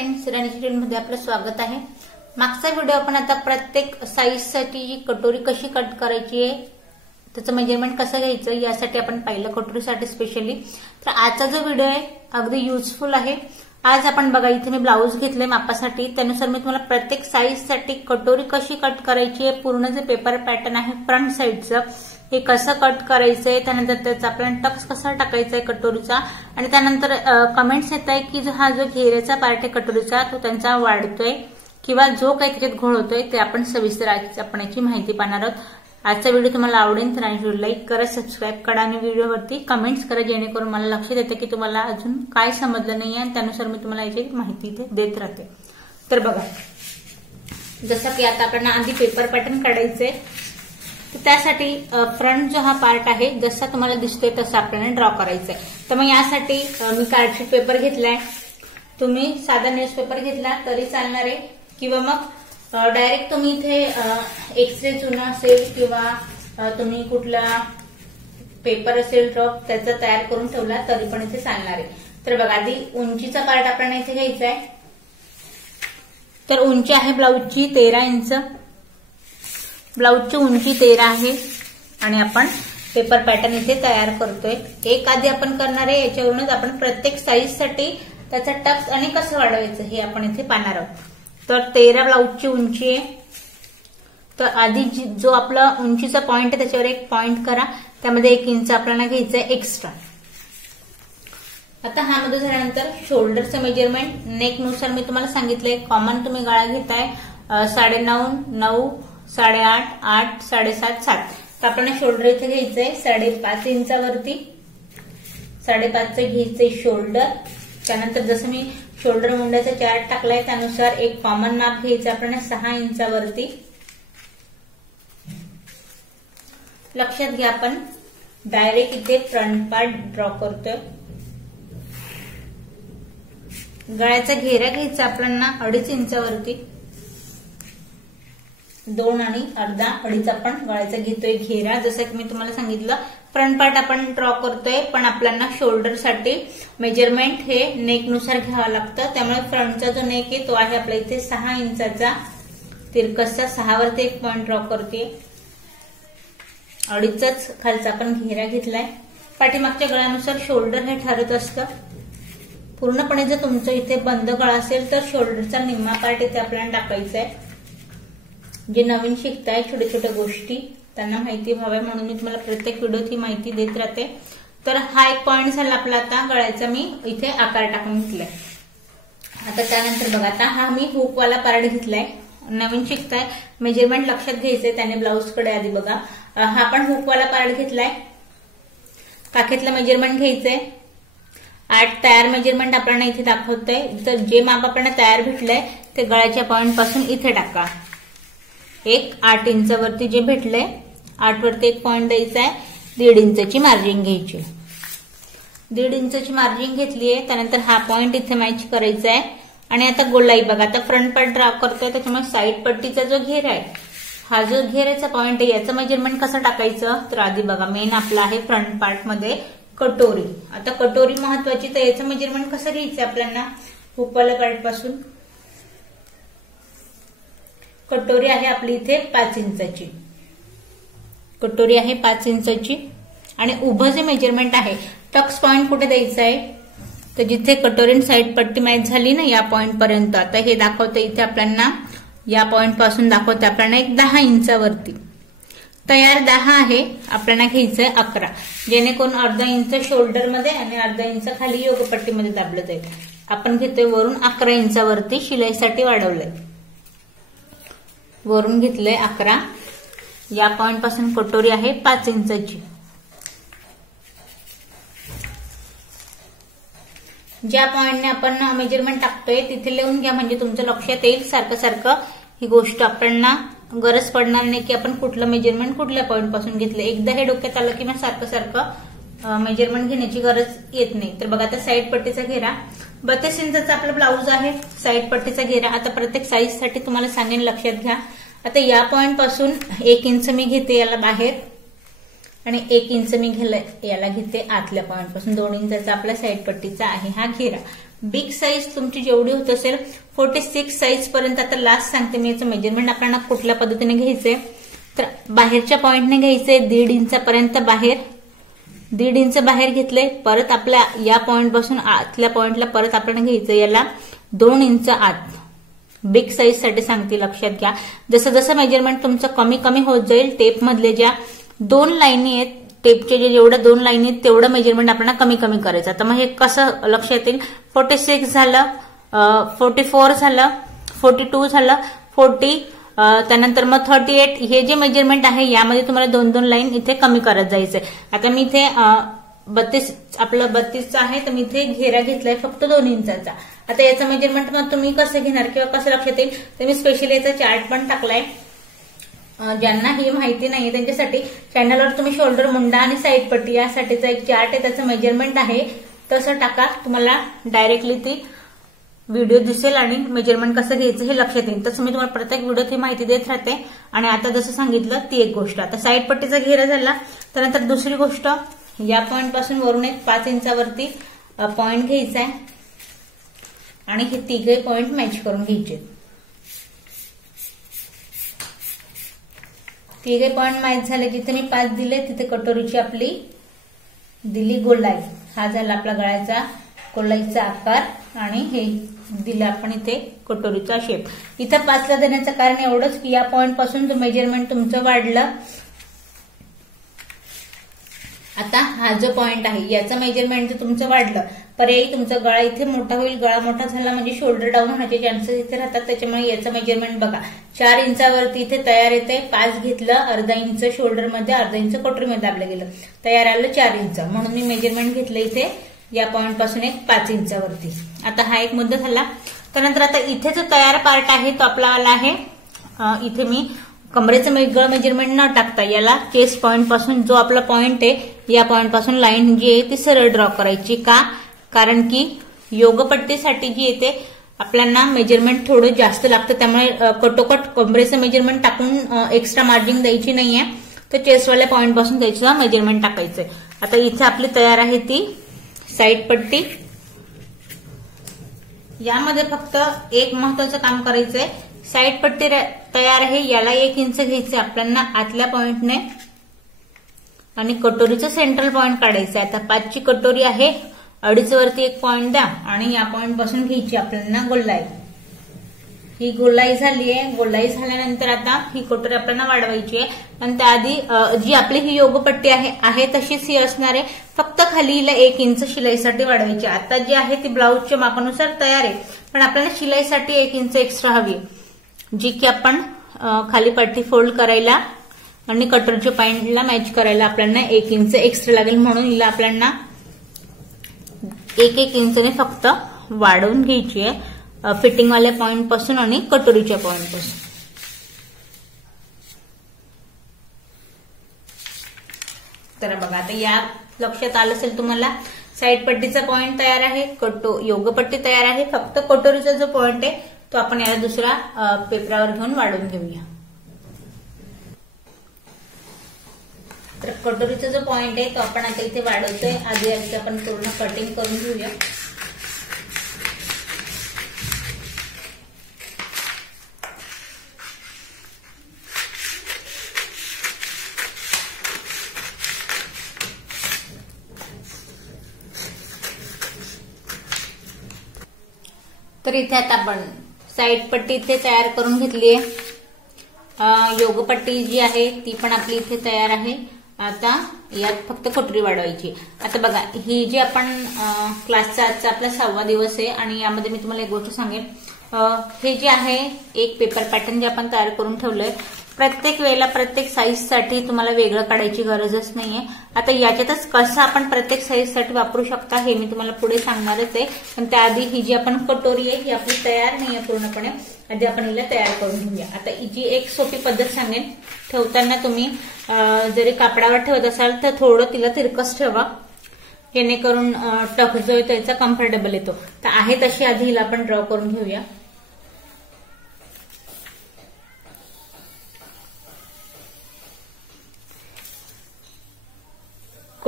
Friends, राणी मध्ये आपलं स्वागत आहे। मागचा व्हिडिओ आपण आता प्रत्येक साइज साठी जी कटोरी कशी कट करायची आहे त्याचं मेजरमेंट कसं घ्यायचं यासाठी आपण पाहिलं, कटोरीसाठी स्पेशली। तर आजचा जो व्हिडिओ आहे अगदी युजफुल आहे। आज आपण बघा, इथे मी ब्लाउज घेतले मापासाठी, त्यानुसार मी तुम्हाला प्रत्येक साइज साठी कटोरी कशी कट करायची आहे, पूर्ण जे पेपर पॅटर्न आहे फ्रंट साइडचं हे कसं कट करायचंय, त्यानंतर त्याचा आपल्याला टक्स कसा टाकायचा आहे कटोरीचा, आणि त्यानंतर कमेंट्स येत आहे की हा जो घेऱ्याचा पार्ट आहे कटोरीचा तो त्यांचा वाढतोय किंवा जो काही त्याच्यात घोळ होतोय ते आपण सविस्तर आपण याची माहिती पाहणार आहोत। आजचा व्हिडिओ तुम्हाला आवडेल तर व्हिडिओ लाईक करा, सबस्क्राईब करा आणि व्हिडिओवरती कमेंट्स करा, जेणेकरून मला लक्षात येतं की तुम्हाला अजून काय समजलं नाही आणि त्यानुसार मी तुम्हाला याची माहिती इथे देत राहते। तर बघा, जसं की आता आपल्याला आधी पेपर पॅटर्न काढायचंय, तर त्यासाठी फ्रंट जो हा पार्ट आहे जसा तुम्हाला दिसतोय तसा आपल्याला ड्रॉ करायचा आहे। तर मग यासाठी मी कार्डशीट पेपर घेतलाय, तुम्ही साधा न्यूजपेपर घेतला तरी चालणार आहे, किंवा मग डायरेक्ट तुम्ही इथे एक्सरे जुना असेल किंवा तुम्ही कुठला पेपर असेल ड्रॉप त्याचा तयार करून ठेवला तरी पण इथे चालणार आहे। तर बघा, आधी उंचीचा पार्ट आपल्याला इथे घ्यायचा आहे। तर उंची आहे ब्लाऊजची 13 इंच, ब्लाऊजची उंची 13 आहे आणि आपण पेपर पॅटर्न इथे तयार करतोय। एक आधी आपण करणार आहे, याच्यावरूनच आपण प्रत्येक साइज साठी त्याचा टक्स आणि कसं वाढवायचं हे आपण इथे पाहणार आहोत। तर 13 ब्लाऊजची उंची आहे, तर आधी जो आपला उंचीचा पॉइंट आहे त्याच्यावर एक पॉइंट करा, त्यामध्ये 1 इंच आपल्याला घ्यायचं आहे एक्स्ट्रा। आता हा मध्ये झाल्यानंतर शोल्डरचं मेजरमेंट नेक नुसार मी तुम्हाला सांगितलंय, कॉमन तुम्ही गळा घेताय 9.5, 9, 8.5, 8, 7.5, 7, तर आपल्याला शोल्डर इथे घ्यायचंय 5.5 इंचावरती, 5.5चं घ्यायचंय शोल्डर। त्यानंतर जसं मी शोल्डर मुंड्याचा चार्ट टाकलाय त्यानुसार एक कॉमन माप घ्यायचं आपल्याला 6 इंचावरती। लक्षात घ्या, आपण डायरेक्ट इथे फ्रंट पार्ट ड्रॉ करतोय। गळ्याचा घेरा घ्यायचा आपल्याला 2.5 इंचावरती, 2 आणि अर्धा 2.5 आपण गळ्याचा घेतोय घेरा। जसं की मी तुम्हाला सांगितलं, फ्रंट पार्ट आपण ड्रॉ करतोय, पण आपल्याला शोल्डर साठी मेजरमेंट हे नेक नुसार घ्यावं लागतं। त्यामुळे फ्रंटचा जो नेक आहे तो आहे आपल्या इथे 6 इंचाचा, तिरकसचा 6 वरती एक पॉइंट ड्रॉ करते, 2.5च खालचा आपण घेरा घेतलाय। पाठीमागच्या गळ्यानुसार शोल्डर हे ठरत असतं। पूर्णपणे जर तुमचं इथे बंद गळा असेल तर शोल्डरचा निम्मा पार्ट इथे आपल्याला टाकायचा आहे। जे नवीन शिकताय छोट्या छोट्या गोष्टी त्यांना माहिती व्हाव्या म्हणून मी तुम्हाला प्रत्येक व्हिडिओत ही माहिती देत राहते। तर हा एक पॉइंट झाला आपला, आता गळ्याचा मी इथे आकार टाकून घेतलाय। आता त्यानंतर बघा, आता हा मी हुकवाला पार्ट घेतलाय, नवीन शिकताय मेजरमेंट लक्षात घ्यायचंय, त्याने ब्लाऊज कडे आधी बघा, हा पण हुकवाला पार्ट घेतलाय, काखेतलं मेजरमेंट घ्यायचंय, 8 तयार मेजरमेंट आपल्याला इथे दाखवतंय। तर जे माप आपल्याला तयार भेटलंय ते गळ्याच्या पॉइंट पासून इथे टाका, एक 8 इंचावरती जे भेटलंय 8 वरती एक पॉइंट द्यायचा आहे, 1.5 इंचाची मार्जिन घ्यायची, 1.5 इंचाची मार्जिन घेतली आहे। त्यानंतर हा पॉइंट इथे मॅच करायचा आहे आणि आता गोलाई बघा, आता फ्रंट पार्ट ड्रॉ करतोय त्याच्यामुळे साईड पट्टीचा जो घेरा आहे, हा जो घेऱ्याचा पॉइंट आहे याचं मेजरमेंट कसं टाकायचं, तर आधी बघा मेन आपला आहे फ्रंट पार्ट मध्ये कटोरी। आता कटोरी महत्वाची, तर याचं मेजरमेंट कसं घ्यायचं आपल्याला, हुकवाला पार्ट पासून कटोरी आहे आपली इथे 5 इंचाची, कटोरी आहे 5 इंचाची आणि उभं जे मेजरमेंट आहे टक्स पॉइंट कुठे द्यायचा आहे, तर जिथे कटोरी साईड पट्टी मॅच झाली ना या पॉइंट पर्यंत, आता हे दाखवते इथे आपल्याला या पॉइंट पासून दाखवते आपल्याला एक 10 इंचावरती, तयार 10 आहे, आपल्याला घ्यायचंय 11, जेणेकरून अर्धा इंच शोल्डर मध्ये आणि अर्धा इंच खाली योगपट्टीमध्ये दाबलं जाईल। आपण घेतोय वरून 11 इंचावरती, शिलाईसाठी वाढवलंय, वरून घेतलंय 11, या पॉइंट पासून कटोरी आहे 5 इंचाची। ज्या पॉइंटने आपण मेजरमेंट टाकतोय तिथे लिहून घ्या, म्हणजे तुमच्या लक्षात येईल सारखं सारखं ही गोष्ट आपल्याला गरज पडणार नाही की आपण कुठलं मेजरमेंट कुठल्या पॉइंट पासून घेतलं। एकदा हे डोक्यात आलं की मग सारखं सारखं मेजरमेंट घेण्याची गरज येत नाही। तर बघा, आता साईड पट्टीचा घेरा 32 इंचाचा आपला ब्लाऊज आहे, साईड पट्टीचा घेरा। आता प्रत्येक साईज साठी तुम्हाला सांगेन, लक्षात घ्या। आता या पॉइंट पासून 1 इंच मी घेते याला बाहेर आणि 1 इंच मी याला घेते आतल्या पॉइंट पासून, 2 इंचाचा आपला साईड पट्टीचा आहे हा घेरा। बिग साईज तुमची जेवढी होत असेल 46 साईज पर्यंत आता लास्ट सांगते मी याचं मेजरमेंट आपल्याला कुठल्या पद्धतीने घ्यायचंय. तर बाहेरच्या पॉइंटने घ्यायचंय 1.5 इंचापर्यंत बाहेर, 1.5 इंच बाहेर घेतले. परत आपल्या या पॉइंट पासून आतल्या पॉइंटला परत आपल्याला घ्यायचं याला 2 इंच आत. बिग साईज साठी सांगते, लक्षात घ्या. जसं जसं मेजरमेंट तुमचं कमी कमी होत जाईल, टेप मधले ज्या 2 लाईनी आहेत, टेपचे जे जेवढ्या 2 लाईनी आहेत तेवढं मेजरमेंट आपल्याला कमी कमी करायचं. आता मग हे कसं लक्षात येईल? 46 झालं, 44 झालं, 42 झालं, 40, त्यानंतर मग 38. हे जे मेजरमेंट आहे यामध्ये तुम्हाला 2-2 लाईन इथे कमी करत जायचंय. आता मी इथे 32 आपलं 32चं आहे, तर मी इथे घेरा घेतलाय फक्त 2 इंचाचा. आता याचं मेजरमेंट मग तुम्ही कसं घेणार किंवा कसं लक्षात येईल तर मी स्पेशली याचा चार्ट पण टाकलाय. ज्यांना ही माहिती नाहीये त्यांच्यासाठी चॅनलवर तुम्ही शोल्डर, मुंडा आणि साईड पट्टी यासाठीचा एक चार्ट आहे, त्याचं मेजरमेंट आहे. तसं टाका, तुम्हाला डायरेक्टली ती व्हिडिओ दिसेल आणि मेजरमेंट कसं घ्यायचं हे लक्षात येईल. तसं मी तुम्हाला प्रत्येक व्हिडिओत ही माहिती देत राहते. आणि आता जसं सांगितलं ती एक गोष्ट. आता साईड पट्टीचा घेरा झाला, त्यानंतर दुसरी गोष्ट या पॉइंट पासून वरून एक 5 इंचावरती पॉइंट घ्यायचा आहे आणि हे तिघे पॉइंट मॅच करून घ्यायचे. तिघे पॉइंट मॅच झाले, जिथे मी 5 दिले तिथे कटोरीची आपली दिली गोलाई. हा झाला आपला गळ्याचा गोलाईचा आकार आणि हे दिलं आपण इथे कटोरीचा शेप. इथं 5ला देण्याचं कारण एवढंच की या पॉइंट पासून जो मेजरमेंट तुमचं वाढलं, आता हा जो पॉइंट आहे याचं मेजरमेंट जर तुमचं वाढलं, पर्यायी तुमचा गळा इथे मोठा होईल. गळा मोठा झाला म्हणजे शोल्डर डाऊन होण्याचे चान्सेस इथे राहतात. त्याच्यामुळे याचं मेजरमेंट बघा 4 इंचावरती इथे तयार येते. 5 घेतलं, अर्धा इंच शोल्डरमध्ये, अर्धा इंच कटोरीमध्ये दाबलं गेलं, तयार आलं 4 इंच. म्हणून मी मेजरमेंट घेतलं इथे या पॉइंट पासून एक 5 इंचावरती. आता हा एक मुद्दा झाला. त्यानंतर आता इथे जो तयार पार्ट आहे तो आपला आला आहे. इथे मी कमरेचं मेजरमेंट न टाकता याला चेस्ट पॉइंट पासून जो आपला पॉइंट आहे या पॉइंट पासून लाईन जी आहे ती सरळ ड्रॉ करायची. का? कारण की योगपट्टीसाठी जी येते आपल्याला मेजरमेंट थोडं जास्त लागतं, त्यामुळे कटोकट कमरेचं मेजरमेंट टाकून एक्स्ट्रा मार्जिन द्यायची नाहीये. तर चेस्टवाल्या पॉइंट पासून द्यायचं मेजरमेंट टाकायचंय. आता इथे आपली तयार आहे ती साईड पट्टी. यामध्ये फक्त एक महत्वाचं काम करायचंय. साईड पट्टी तयार आहे, याला 1 इंच घ्यायचं आपल्याला आतल्या पॉइंटने आणि कटोरीचं सेंट्रल पॉइंट काढायचं. आता 5ची कटोरी आहे, 2.5 वरती एक पॉइंट द्या आणि या पॉइंट पासून घ्यायची आपल्याला गोलाई. ही गोलाई झाली आहे. गोलाई झाल्यानंतर आता ही कटोरी आपल्याला वाढवायची आहे. आणि त्याआधी जी आपली ही योगपट्टी आहे तशीच ही असणार आहे, फक्त खाली हिला 1 इंच शिलाईसाठी वाढवायची. आता जी आहे ती ब्लाऊजच्या मापानुसार तयार आहे, पण आपल्याला शिलाईसाठी 1 इंच एक्स्ट्रा हवी, जी की आपण खाली पट्टी फोल्ड करायला आणि कटोरीच्या पॉइंटला मॅच करायला आपल्याला 1 इंच एक्स्ट्रा लागेल. म्हणून हिला आपल्याला 1-1 इंचने फक्त वाढवून घ्यायची आहे फिटिंगवाल्या पॉइंट पासून आणि कटोरीच्या पॉइंट पासून. तर बघा आता या लक्षात आलं असेल तुम्हाला, साईड पट्टीचा पॉइंट तयार आहे, योगपट्टी तयार आहे, फक्त कटोरीचा जो पॉइंट आहे तो आपण याला दुसऱ्या पेपरावर घेऊन वाढवून घेऊया. तर कटोरीचा जो पॉइंट आहे तो आपण आता इथे वाढवतोय. आधी आपण पूर्ण कटिंग करून घेऊया. तर इथे आता आपण साईड पट्टी इथे तयार करून घेतली आहे. योगपट्टी जी आहे ती पण आपली इथे तयार आहे. आता यात फक्त कटोरी वाढवायची. आता बघा, ही जी आपण क्लासचा आजचा आपला 6वा दिवस आहे आणि यामध्ये मी तुम्हाला एक गोष्ट सांगेन. हे जे आहे एक पेपर पॅटर्न जे आपण तयार करून ठेवलंय, प्रत्येक वेळेला प्रत्येक साईजसाठी तुम्हाला वेगळं काढायची गरजच नाहीये. आता याच्यातच कसं आपण प्रत्येक साईजसाठी वापरू शकता हे मी तुम्हाला पुढे सांगणारच आहे. पण त्याआधी ही जी आपण कटोरी आहे ही आपली तयार नाहीये पूर्णपणे, आधी आपण हिला तयार करून घेऊया. आता हिची एक सोपी पद्धत सांगेन. ठेवताना तुम्ही जरी कापडावर ठेवत असाल तर थोडं तिला तिरकस ठेवा, जेणेकरून टक जो आहे त्याचा कम्फर्टेबल येतो. तर आहे तशी आधी हिला आपण ड्रॉ करून घेऊया.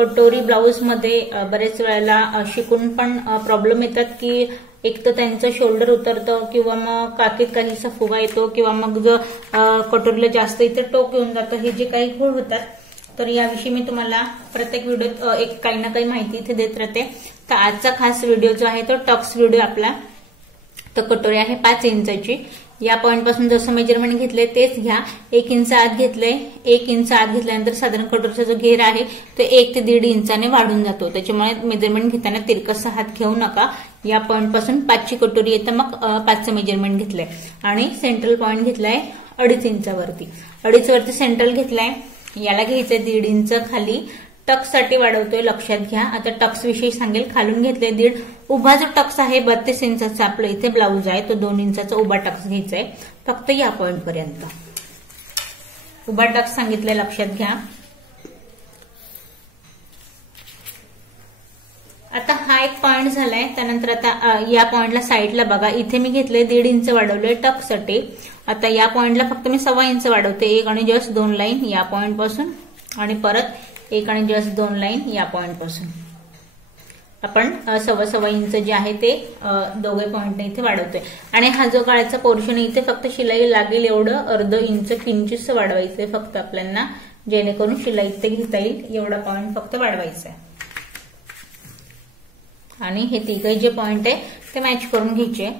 कटोरी ब्लाऊज मध्ये बरेच वेळेला शिकून पण प्रॉब्लेम येतात की एक तर त्यांचं शोल्डर उतरतं किंवा मग काकीत काहीसा फुगा येतो किंवा मग जो कटोरीला जास्त इथे टोक येऊन जातं, हे जे काही घोळ होतात. तर याविषयी मी तुम्हाला प्रत्येक व्हिडिओत एक काही ना काही माहिती इथे देत राहते. तर आजचा खास व्हिडिओ जो आहे तो टक्स व्हिडिओ आपला. तर कटोरी आहे 5 इंचाची. या पॉइंट पासून जसं मेजरमेंट घेतलंय तेच घ्या. 1 इंच आत घेतलंय. 1 इंच आत घेतल्यानंतर साधारण कटोरीचा जो घेर आहे तो 1 ते 1.5 इंचाने वाढून जातो. त्याच्यामुळे मेजरमेंट घेताना तिरकसा हात घेऊ नका. या पॉइंट पासून 5ची कटोरी येतं, मग 5चं मेजरमेंट घेतलंय आणि सेंट्रल पॉइंट घेतलाय 2.5 इंचावरती. 2.5 वरती सेंट्रल घेतलाय. याला घ्यायचंय 1.5 इंच खाली. टक्स साठी वाढवतोय, लक्षात घ्या. आता टक्स विषयी सांगेल. खालून घेतले 1.5. उभा जो टक्स आहे 32 इंचाचा आपलं इथे ब्लाऊज आहे तो 2 इंचाचा उभा टक्स घ्यायचा आहे फक्त या पॉइंट पर्यंत. उभा टक्स सांगितलंय, लक्षात घ्या. आता हा एक पॉइंट झालाय. त्यानंतर आता या पॉइंटला साईडला बघा, इथे मी घेतलंय 1.5 इंच वाढवलंय टक्ससाठी. आता या पॉइंटला फक्त मी 1.25 इंच वाढवते. 1 आणि जस्ट 2 लाईन या पॉइंट पासून आणि परत 1 आणि जस्ट 2 लाईन या पॉइंट पासून आपण 1.25 इंच जे आहे ते दोघे पॉइंटने इथे वाढवतोय. आणि हा जो गळ्याचा पोर्शन इथे फक्त शिलाई लागेल एवढं 1/2 इंच किंचित वाढवायचंय फक्त आपल्याला, जेणेकरून शिलाई इथे घेता येईल एवढा पॉइंट फक्त वाढवायचा आहे. आणि हे तिघही जे पॉइंट आहे ते मॅच करून घ्यायचे.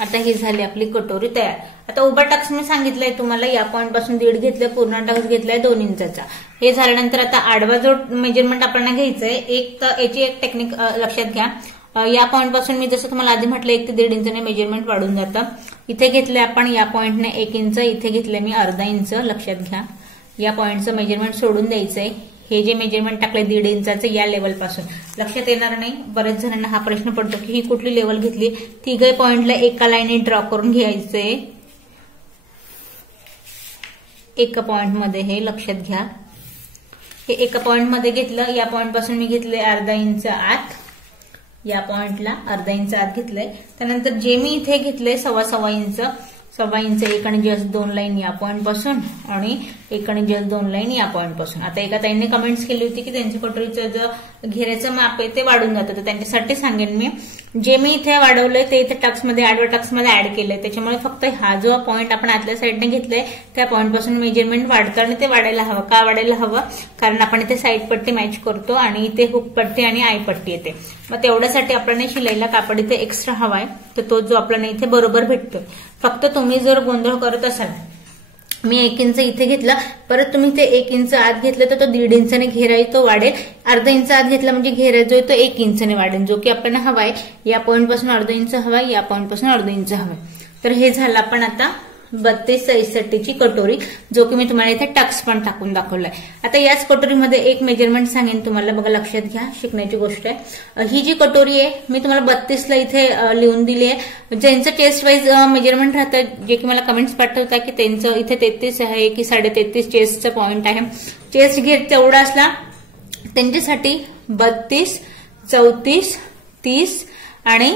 आता ही झाली आपली कटोरी तयार. आता उभा टक्स मी सांगितलंय तुम्हाला, या पॉइंट पासून 1.5 घेतलंय, पूर्ण टक्स घेतलाय 2 इंचाचा. हे झाल्यानंतर आता आडवा जो मेजरमेंट आपल्याला घ्यायचंय, एक तर याची एक टेक्निक लक्षात घ्या. या पॉइंट पासून मी जसं तुम्हाला आधी म्हटलं 1 ते 1.5 इंचाने मेजरमेंट वाढून जातं. इथे घेतलंय आपण या पॉइंटने 1 इंच, इथे घेतलंय मी 1/2 इंच, लक्षात घ्या. या पॉइंटचं मेजरमेंट सोडून द्यायचंय. हे जे मेजरमेंट टाकलंय 1.5 इंचाचं या लेवल पासून, लक्षात येणार नाही. बरेच जणांना हा प्रश्न पडतो की ही कुठली लेवल घेतली. तिघही पॉइंटला एका लाईनी ड्रॉ करून घ्यायचंय एका पॉइंट मध्ये, हे लक्षात घ्या. हे एका पॉइंट मध्ये घेतलं. या पॉइंट पासून मी घेतलंय 1/2 इंच आत. या पॉइंटला 1/2 इंच आत घेतलंय. त्यानंतर जे मी इथे घेतलंय 1.25 इंच, 1.25 इंच 1 आणि जस्ट 2 लाईन या पॉइंट पासून आणि 1 आणि जस्ट 2 लाईन या पॉइंट पासून. आता एका ताईंनी कमेंट्स केली होती की त्यांच्या कटोरीचं जो घेऱ्याचं माप आहे ते वाढून जातं, तर त्यांच्यासाठी सांगेन मी, जे मी इथे वाढवलंय ते इथे टक्समध्ये आडव्या टक्समध्ये ऍड केलंय. त्याच्यामुळे फक्त हा जो पॉइंट आपण आतल्या साईडने घेतलाय त्या पॉइंट पासून मेजरमेंट वाढतं आणि ते वाढायला हवं. का वाढायला हवं? कारण आपण इथे साईड पट्टी मॅच करतो आणि इथे हुक पट्टी आणि आय पट्टी येते. मग तेवढ्यासाठी आपल्याला शिलाईला कापड इथे एक्स्ट्रा हवाय, तर तो जो आपल्याला इथे बरोबर भेटतोय. फक्त तुम्ही जर गोंधळ करत असाल, मी 1 इंच इथे घेतला, परत तुम्ही ते 1 इंच आत घेतलं तर तो 1.5 इंचाने घेरा आहे तो वाढेल. 1/2 इंच आत घेतला म्हणजे घेरा जो आहे तो 1 इंचाने वाढेल, जो की आपल्याला हवाय. या पॉइंट पासून 1/2 इंच हवाय, या पॉइंट पासून 1/2 इंच हवाय. तर हे झालं आपण आता 32 साईजसाठीची कटोरी, जो की मी तुम्हाला इथे टक्स पण टाकून दाखवलाय. आता याच कटोरीमध्ये एक मेजरमेंट सांगेन तुम्हाला, बघा लक्षात घ्या, शिकण्याची गोष्ट आहे. ही जी कटोरी आहे मी तुम्हाला 32ला इथे लिहून दिली आहे. ज्यांचं चेस्ट वाईज मेजरमेंट राहतं, जे की मला कमेंट्स पाठवतात की त्यांचं इथे 33 आहे की 33.5 चेस्टचा पॉइंट आहे. चेस्ट घेत तेवढा असला त्यांच्यासाठी 32, 34, 30 आणि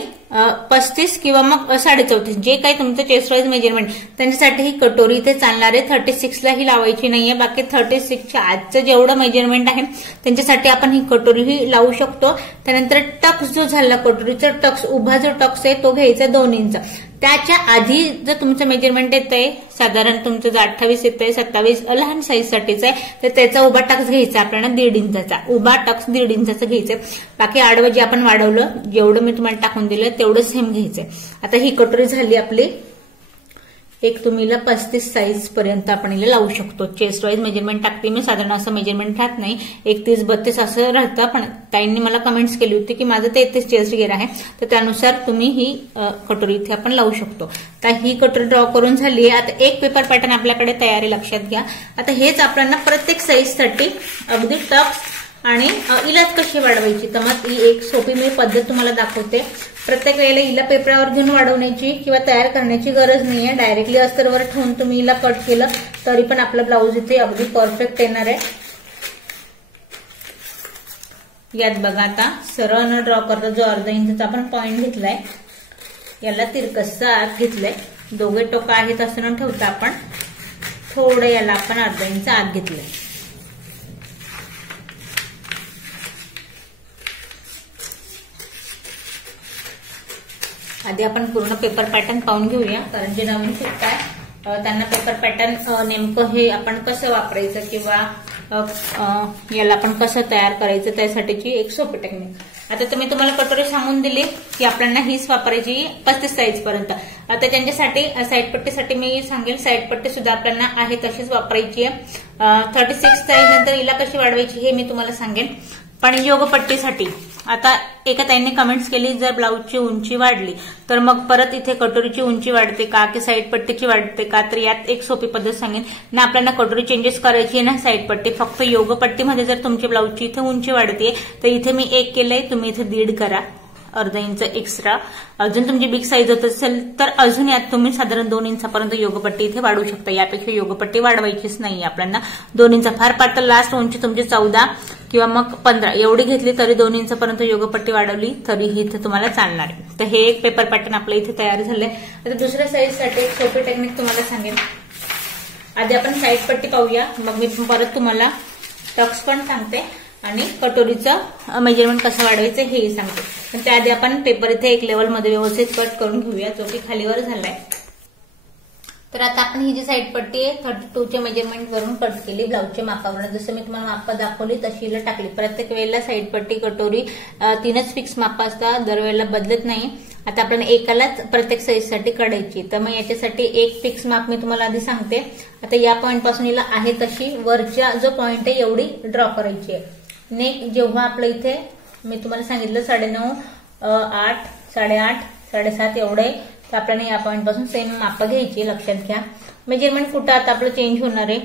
35 किंवा मग 34.5 जे काही तुमचं चेस्ट वाईज मेजरमेंट, त्यांच्यासाठी ही कटोरी इथे चालणार आहे. 36ला ही लावायची नाहीये. बाकी 36च्या आजचं जेवढं मेजरमेंट आहे त्यांच्यासाठी आपण ही कटोरी ही लावू शकतो. त्यानंतर टक्स जो झाला कटोरीचा टक्स, उभा जो टक्स आहे तो घ्यायचा 2 इंच. त्याच्या आधी जर तुमचं मेजरमेंट येत आहे, साधारण तुमचं जर 28 येत आहे, 27 लहान साईजसाठीच आहे, तर त्याचा उभा टक्स घ्यायचा आपल्याला 1.5 इंचाचा. उभा टक्स 1.5 इंचाचा घ्यायचा. बाकी आडवं जे आपण वाढवलं, जेवढं मी तुम्हाला टाकून दिलं तेवढं सेम घ्यायचंय. आता ही कटोरी झाली आपली. एक तुम्हीला 35 साईज पर्यंत आपण हिला लावू शकतो. चेस्ट वाईज मेजरमेंट टाकते मी, साधारण असं मेजरमेंट राहत नाही, 31-32 असं राहतं. पण ताईंनी मला कमेंट्स केली होती की माझं 33 चेस्ट घेर आहे, तर त्यानुसार तुम्ही ही कटोरी इथे आपण लावू शकतो. तर ही कटोरी ड्रॉ करून झाली आहे. आता एक पेपर पॅटर्न आपल्याकडे तयार आहे, लक्षात घ्या. आता हेच आपल्याला प्रत्येक साईजसाठी अगदी टक्स आणि इलाज कशी वाढवायची, तर मग ही एक सोपी मी पद्धत तुम्हाला दाखवते. प्रत्येक वेळेला हिला पेपरावर घेऊन वाढवण्याची किंवा तयार करण्याची गरज नाहीये. डायरेक्टली अस्तरवर ठेवून तुम्ही हिला कट केलं तरी पण आपला ब्लाऊज इथे अगदी परफेक्ट येणार आहे. यात बघा आता सरळ न ड्रॉ करता जो अर्धा इंचचा आपण पॉइंट घेतलाय याला तिरकसचा आत घेतलंय. दोघे टोकं आहेत असं न ठेवता आपण थोडं याला आपण अर्धा इंच आत घेतलंय. आधी आपण पूर्ण पेपर पॅटर्न पाहून घेऊया, कारण जे नवीन शिकताय त्यांना पेपर पॅटर्न नेमकं हे आपण कसं वापरायचं किंवा याला आपण कसं तयार करायचं त्यासाठीची एक सोपी टेक्निक. आता तर मी तुम्हाला कटोरी सांगून दिली की आपल्याला हीच वापरायची 35 साईज पर्यंत. आता त्यांच्यासाठी साईड पट्टीसाठी मी सांगेल, साईड पट्टी सुद्धा आपल्याला आहे तशीच वापरायची आहे. 36 साईज नंतर हिला कशी वाढवायची हे मी तुम्हाला सांगेन. पण योगपट्टीसाठी आता एका ताईंनी कमेंट्स केली, जर ब्लाऊजची उंची वाढली तर मग परत इथे कटोरीची उंची वाढते का की साईड पट्टीची वाढते का. तर यात एक सोपी पद्धत सांगेन ना, आपल्याला कटोरी चेंजेस करायची आहे ना साईड पट्टी, फक्त योगपट्टीमध्ये जर तुमची ब्लाऊजची इथे उंची वाढते तर इथे मी 1 केलंय, तुम्ही इथे 1.5 करा, अर्धा इंच एक्स्ट्रा. अजून तुमची बिग साईज होत असेल तर अजून यात तुम्ही साधारण 2 इंचापर्यंत योगपट्टी इथे वाढवू शकता. यापेक्षा योगपट्टी वाढवायचीच नाही आपल्याला. 2 इंच फार पार तर लास्ट उंची तुमची 14 किंवा मग 15 एवढी घेतली तरी 2 इंचापर्यंत योगपट्टी वाढवली तरी इथे तुम्हाला चालणार आहे. तर हे एक पेपर पॅटर्न आपलं इथे तयार झालंय. आता दुसऱ्या साईजसाठी एक सोपी टेक्निक तुम्हाला सांगेन. आधी आपण साईड पट्टी पाहूया, मग मी परत तुम्हाला टक्स पण सांगते आणि कटोरीचं मेजरमेंट कसं वाढवायचं हेही सांगते. पण त्याआधी आपण पेपर इथे एक लेवलमध्ये व्यवस्थित कट करून घेऊया, जो की खालीवर झालाय. तर आता आपण ही जी साईड पट्टी आहे 32च्या मेजरमेंट वरून कट केली ब्लाऊजच्या मापावर. जसं मी तुम्हाला माप दाखवली तशी हिला टाकली. प्रत्येक वेळेला साईड पट्टी कटोरी 3च फिक्स माप असतात, दरवेळेला बदलत नाही. आता आपण एकालाच प्रत्येक साईजसाठी काढायची, तर मग याच्यासाठी एक फिक्स माप मी तुम्हाला आधी सांगते. आता या पॉइंट पासून हिला आहे तशी वरच्या जो पॉइंट आहे एवढी ड्रॉ करायची आहे. नेक जेव्हा आपलं इथे मी तुम्हाला सांगितलं 9.5, 8, 8.5, 7.5 एवढे, तर आपल्याला या पॉइंट पासून सेम माप घ्यायची. लक्षात घ्या मेजरमेंट कुठं आता आपलं चेंज होणार आहे.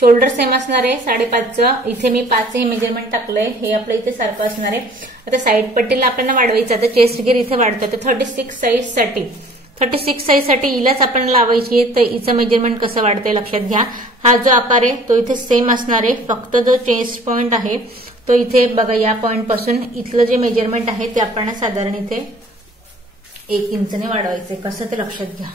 शोल्डर सेम असणार आहे 5.5चं, इथे मी 5 हे मेजरमेंट टाकलंय, हे आपलं इथे सारखं असणार आहे. आता साईड पट्टीला आपल्याला वाढवायचं, आता चेस्ट गिर इथे वाढतं. तर 36 साईजसाठी हिलाच आपण लावायची आहे. तर हिचं मेजरमेंट कसं वाढतंय लक्षात घ्या. हा जो आकार आहे तो इथे सेम असणार आहे, फक्त जो चेस्ट पॉइंट आहे तो इथे बघा या पॉइंट पासून इथलं जे मेजरमेंट आहे ते आपण साधारण इथे 1 इंचने वाढवायचंय. कसं ते लक्षात घ्या.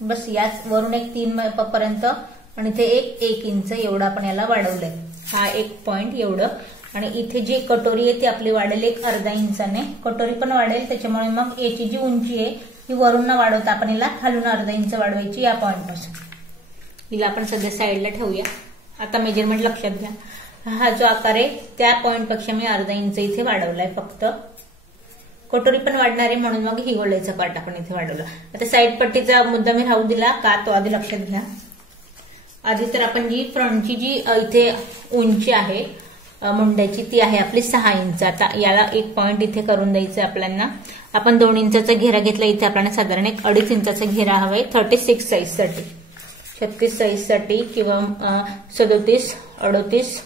बस याच वरून एक 3 पर्यंत आणि इथे 1 इंच एवढं आपण याला वाढवलंय. हा एक पॉइंट एवढं. आणि इथे जी कटोरी आहे ती आपली वाढेल 1 अर्धा इंचाने. कटोरी पण वाढेल, त्याच्यामुळे मग याची जी उंची आहे ही वरून न वाढवता आपण हिला खालून अर्धा इंच वाढवायची या पॉइंट पासून. हिला आपण सध्या साईडला ठेवूया. आता मेजरमेंट लक्षात घ्या. हा जो आकार आहे त्या पॉइंट पेक्षा मी अर्धा इंच इथे वाढवलाय फक्त. कटोरी पण वाढणार आहे म्हणून मग ही गोळ्याचा पार्ट आपण इथे वाढवला. आता साईड पट्टीचा मुद्दा मी राहू दिला का, तो आधी लक्षात घ्या. आधी तर आपण जी फ्रंटची जी इथे उंची आहे मुंड्याची ती आहे आपली 6 इंच. आता याला एक पॉइंट इथे करून द्यायचं आपल्याला. आपण 2 इंचाचा घेरा घेतला, इथे आपल्याला साधारण 1.5 इंचाचा घेरा हवाय 36 साईजसाठी, 36 साईजसाठी किंवा 37, 38,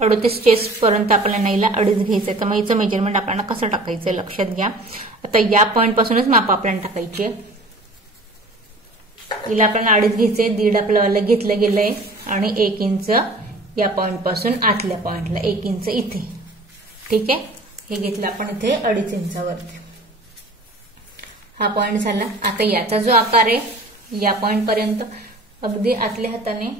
38 चेस्ट पर्यंत आपल्याला हिला 2.5 घ्यायचंय. तर मग हिचं मेजरमेंट आपल्याला कसं टाकायचंय लक्षात घ्या. आता या पॉइंट पासूनच माप आपल्याला टाकायची. हिला आपल्याला 2.5 घ्यायचंय, 1.5 आपल्याला घेतलं गेलंय आणि 1 इंच या पॉइंट पासून आतल्या पॉइंटला 1 इंच इथे. ठीक आहे, हे घेतलं आपण इथे 2.5 इंचावरती. हा पॉइंट झाला. आता याचा जो आकार आहे या पॉइंट पर्यंत अगदी आतल्या हाताने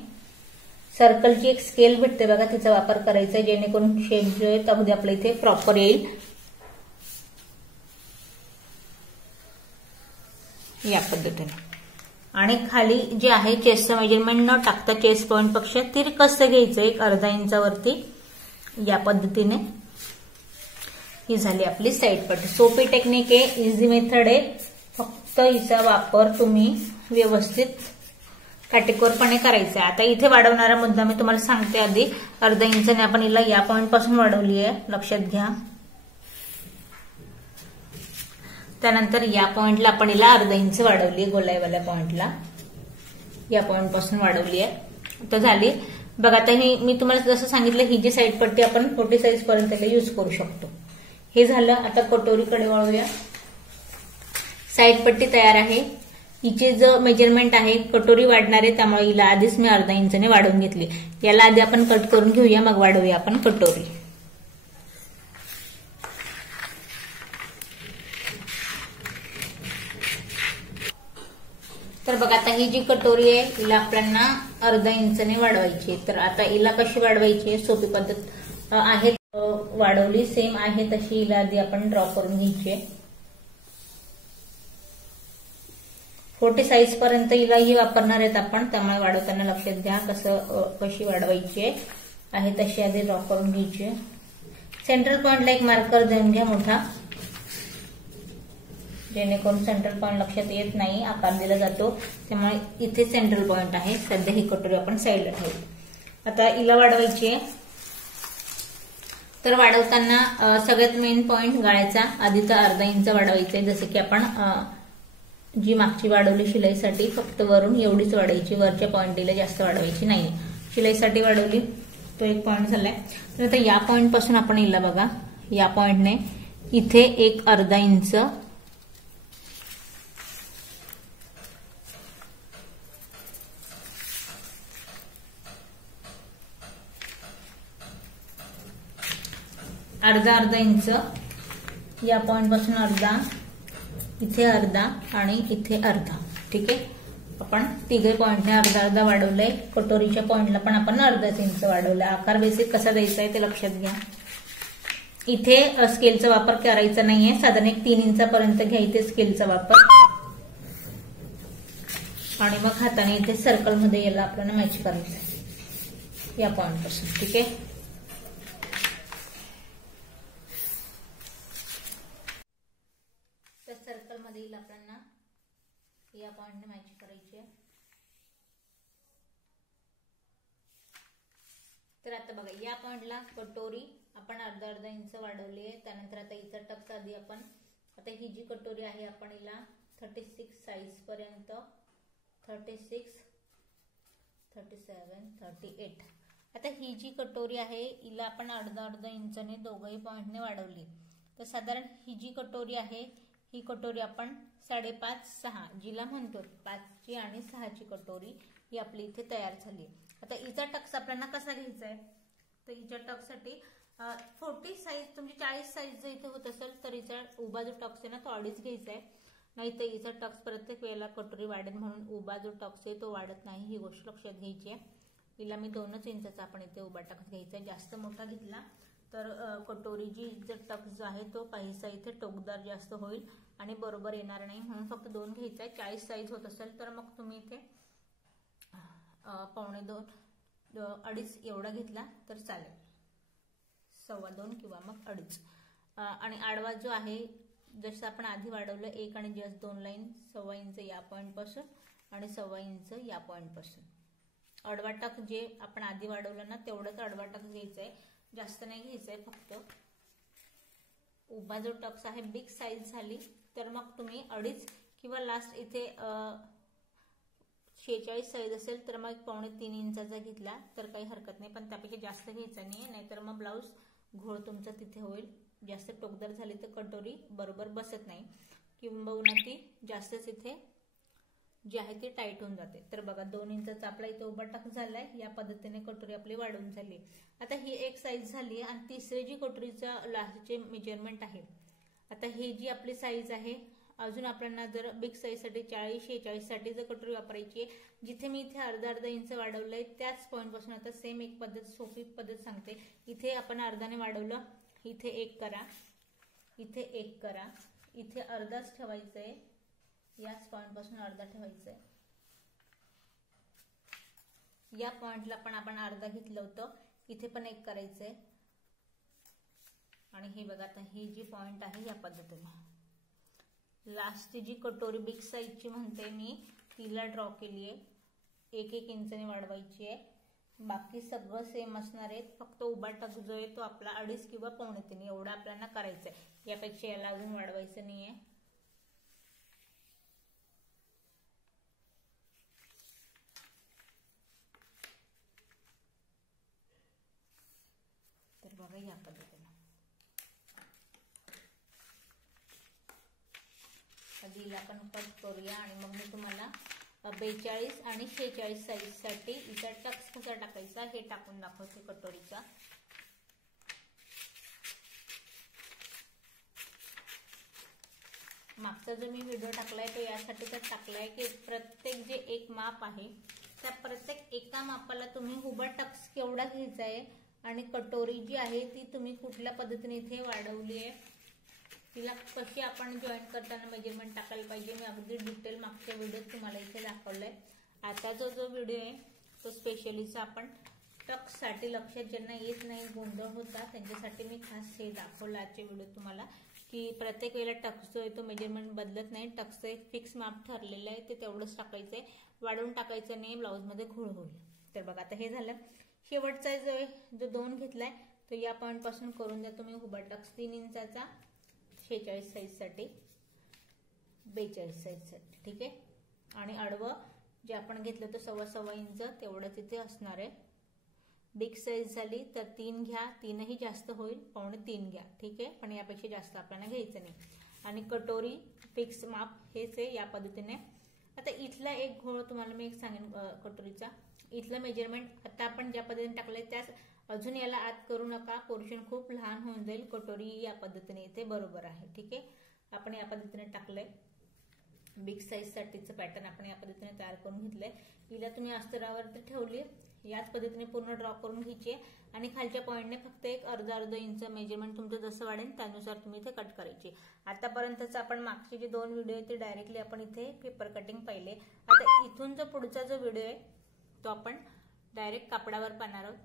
सर्कलची एक स्केल भेटते बघा, तिचा वापर करायचा जेणेकरून शेप जो आहे अगदी आपल्या इथे प्रॉपर येईल. या पद्धतीने. आणि खाली जे आहे चेस्टचं मेजरमेंट न टाकता चेस्ट पॉइंट पेक्षा तिरकसं घ्यायचं 1 अर्धा इंचावरती. या पद्धतीने ही झाली आपली साईड पट्टी. सोपी टेक्निक आहे, इझी मेथड आहे. फक्त हिचा वापर तुम्ही व्यवस्थित काटेकोरपणे करायचा आहे. आता इथे वाढवणारा मुद्दा मी तुम्हाला सांगते. आधी अर्धा इंचाने आपण हिला या पॉइंट पासून वाढवली आहे, लक्षात घ्या. त्यानंतर या पॉइंटला आपण हिला अर्धा इंच वाढवली, गोलाईवाल्या पॉइंटला या पॉइंट पासून वाढवली आहे. आता झाली बघा. आता ही मी तुम्हाला जसं सांगितलं ही जी साईड पट्टी आपण 40 साईज पर्यंत यूज करू शकतो. हे झालं. आता कटोरीकडे वळूया. साईड पट्टी तयार आहे. हिचे जो मेजरमेंट आहे कटोरी वाढणार आहे त्यामुळे हिला आधीच मी अर्धा इंचने वाढवून घेतली. याला आधी आपण कट करून घेऊया मग वाढवूया आपण कटोरी. तर बघा आता ही जी कटोरी आहे हिला आपल्याला अर्धा इंचने वाढवायची. तर आता हिला कशी वाढवायची सोपी पद्धत आहे, वाढवली सेम आहे तशी हिला आधी आपण ड्रॉ करून घ्यायची. 40 साईज पर्यंत हिला ही वापरणार आहेत आपण, त्यामुळे वाढवताना लक्षात घ्या कशी वाढवायची आहे तशी आधी ड्रॉ करून घ्यायची. सेंट्रल पॉइंटला एक मार्कर देऊन घ्या मोठा, जेणेकरून सेंट्रल पॉइंट लक्षात येत नाही, आकार दिला जातो. त्यामुळे इथे सेंट्रल पॉइंट आहे. सध्या ही कटोरी आपण साईडला ठेवू. आता हिला वाढवायची आहे. तर वाढवताना सगळ्यात मेन पॉइंट गळ्याचा आधीचा अर्धा इंच वाढवायचा आहे. जसं की आपण जी मागची वाढवली शिलाईसाठी फक्त वरून एवढीच वाढवायची, वरच्या पॉइंटला जास्त वाढवायची नाही. शिलाईसाठी वाढवली तो एक पॉइंट झालाय. तर आता या पॉइंट पासून आपण हिला बघा या पॉइंटने इथे एक अर्धा इंच अर्धा इंच या पॉइंट पासून अर्धा, इथे अर्धा आणि इथे अर्धा. ठीक आहे, आपण तिघे पॉइंटने अर्धा वाढवलंय. कटोरीच्या पॉइंटला पण आपण अर्धाच इंच वाढवलंय. आकार बेसिक कसा द्यायचा आहे ते लक्षात घ्या. इथे स्केलचा वापर करायचा नाहीये, साधारण एक 3 इंचापर्यंत घ्या इथे स्केलचा वापर, आणि मग हाताने इथे सर्कलमध्ये याला आपल्याला मॅच करायचं या पॉइंट पासून. ठीक आहे, सर्कल मध्ये आपल्याला या पॉइंटने मॅच करायची आहे. तर आता बघा या पॉइंटला कटोरी आपण अर्धा इंच वाढवली आहे. त्यानंतर आता हिचा टक्स आधी आपण, आता ही जी कटोरी आहे आपण हिला 36 साईज पर्यंत 36, 37, 38. आता ही जी कटोरी आहे हिला आपण अर्धा इंचने दोघही पॉइंटने वाढवली. तर साधारण ही जी कटोरी आहे ही कटोरी आपण 5.5, 6 जिला म्हणतो 5ची आणि 6ची कटोरी ही आपली इथे तयार झाली. आता हिचा टक्स आपल्याला कसा घ्यायचा आहे, तर हिच्या टक्ससाठी 40 साईज तुमची 40 साईज जर इथे होत असेल तर हिचा उभा जो टक्स आहे ना तो अडीच घ्यायचा आहे. नाही तर हिचा टक्स प्रत्येक वेळेला कटोरी वाढेल म्हणून उभा जो टक्स आहे तो वाढत नाही, ही गोष्ट लक्षात घ्यायची आहे. हिला मी 2 इंचाचा आपण इथे उभा टक्स घ्यायचा आहे. जास्त मोठा घेतला तर कटोरी जी जर टक्स जो आहे तो काहीसा इथे टोकदार जास्त होईल आणि बरोबर येणार नाही, म्हणून फक्त 2 घ्यायचा आहे. 40 साईज होत असेल तर मग तुम्ही इथे 1.25, 2.5 एवढा घेतला तर चालेल, 2.25 किंवा मग 2.5. आणि आडवा जो आहे जसं आपण आधी वाढवलं 1 आणि जस्ट 2 लाईन 1.25 इंच या पॉइंट पासून आणि 1.25 इंच या पॉइंट पासून. आडवा टक जे आपण आधी वाढवलं ना तेवढंच आडवा टक घ्यायचा आहे, जास्त नाही घ्यायचं आहे. फक्त उभा जो टक्स आहे बिग साईज झाली तर मग तुम्ही 2.5 किंवा लास्ट इथे 46 साईज असेल तर मग 2.25-3 इंचाचा घेतला तर काही हरकत नाही, पण त्यापेक्षा जास्त घ्यायचा नाही, नाहीतर मग ब्लाऊज घोळ तुमचा तिथे होईल. जास्त टोकदार झाली तर कटोरी बरोबर बसत नाही, किंबहुना ती जास्तच इथे जी आहे ती टाईट होऊन जाते. तर बघा 2 इंचाचा आपला इथे उभा टक झालाय. या पद्धतीने कटोरी आपली वाढवून झाली. आता ही एक साईज झाली आणि तिसरी जी कटोरीचा लास्टचे मेजरमेंट आहे, आता ही जी आपली साईज आहे अजून आपल्याला जर बिग साईज साठी 40-46 साठी जर कटोरी वापरायची आहे, जिथे मी इथे अर्धा इंच वाढवलंय त्याच पॉइंट पासून आता सेम एक पद्धत सोपी पद्धत सांगते. इथे आपण अर्धाने वाढवलं, इथे 1 करा, इथे 1 करा, इथे अर्धाच ठेवायचंय, याच पॉइंट पासून अर्धा ठेवायचंय. या पॉइंटला पण आपण अर्धा घेतलं होतं, इथे पण 1 करायचंय. आणि हे बघा आता ही जी पॉइंट आहे या पद्धतीने लास्टची जी कटोरी बिग साईजची म्हणते मी तिला ड्रॉ केली आहे. 1-1 इंचने वाढवायची आहे. बाकी सगळं सेम असणार आहे, फक्त उभा टक जो आहे तो आपला 2.5 किंवा 2.25 एवढा आपल्याला करायचा आहे. यापेक्षा याला अजून वाढवायचं नाहीये. तर बघा या पद्धतीने आधी हिला पण कट करूया आणि मग मी तुम्हाला 42 आणि 46 साईजसाठी इथं टक्स कसा टाकायचा हे टाकून दाखवते कटोरीचा. मागचा जो मी व्हिडिओ टाकलाय तो यासाठी तर टाकलाय की प्रत्येक जे एक माप आहे त्या प्रत्येक एका मापाला तुम्ही उभा टक्स केवढा घ्यायचा आहे आणि कटोरी जी आहे ती तुम्ही कुठल्या पद्धतीने इथे वाढवली आहे, तिला कशी आपण जॉईन करताना मेजरमेंट टाकायला पाहिजे मी अगदी डिटेल मागच्या व्हिडिओत तुम्हाला इथे दाखवलंय. आता जो व्हिडिओ आहे तो स्पेशलीचा आपण टक्स साठी लक्षात ज्यांना येत नाही गोंधळ होता त्यांच्यासाठी मी खास हे दाखवलं आजच्या व्हिडिओ तुम्हाला की प्रत्येक वेळेला टक्स जो आहे तो मेजरमेंट बदलत नाही. टक्सचं एक फिक्स माप ठरलेलं आहे ते तेवढंच टाकायचंय, वाढवून टाकायचं नाही, ब्लाऊजमध्ये घोळ होईल. तर बघा आता हे झालं. शेवटचा जो 2 घेतलाय तो या पॉइंट पासून करून द्या तुम्ही उभा टक्स 3 इंचाचा 46 साईजसाठी 42 साईजसाठी. ठीक आहे. आणि आडवं जे आपण घेतलं तो 1.25 इंच तेवढं तिथे असणार आहे. बिग साईज झाली तर 3 घ्या, 3ही जास्त होईल, 2.25 घ्या. ठीक आहे. पण यापेक्षा जास्त आपल्याला घ्यायचं नाही. आणि कटोरी फिक्स माप हेच आहे या पद्धतीने. आता इथला एक घोळ तुम्हाला मी एक सांगेन कटोरीचा. इथलं मेजरमेंट आता आपण ज्या पद्धतीने टाकलंय त्याच अजून याला आत करू नका, पोर्शन खूप लहान होऊन जाईल. कटोरी या पद्धतीने इथे बरोबर आहे. ठीक आहे. आपण या पद्धतीने टाकलंय. बिग साईज साठीचं पॅटर्न आपण या पद्धतीने तयार करून घेतलंय. हिला तुम्ही अस्तरावरती ठेवली याच पद्धतीने पूर्ण ड्रॉ करून घ्यायची आणि खालच्या पॉइंटने फक्त एक अर्धा इंच मेजरमेंट तुमचं जसं वाढेल त्यानुसार तुम्ही इथे कट करायची. आतापर्यंतच आपण मागचे जे 2 व्हिडिओ आहेत ते डायरेक्टली आपण इथे पेपर कटिंग पाहिले. आता इथून जो पुढचा जो व्हिडिओ आहे तो आपण डायरेक्ट कापडावर पाहणार आहोत.